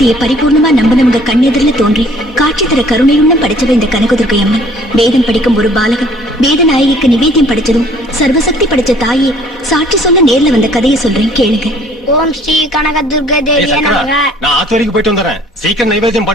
பக்தியை பரிபூர்ணமா நம்பினவங்க கண்ணெதிரில தோன்றி காட்சி தர கருணையுண்ணம் படிச்சவ இந்த கனகதுர்கை அம்மன். வேதம் படிக்கும் ஒரு பாலகன் வேத நாயகிக்கு நிவேத்தியம் படிச்சதும் சர்வசக்தி படிச்ச தாயே சாட்சி சொல்ல நேர்ல வந்த கதையை சொல்றேன் கேளுங்க. ஓம் ஸ்ரீ கனகதுர்கை தேவியே நமக. நான் ஆத்து வரைக்கும் போயிட்டு வந்துறேன். சீக்கிரம் நைவேத்தியம்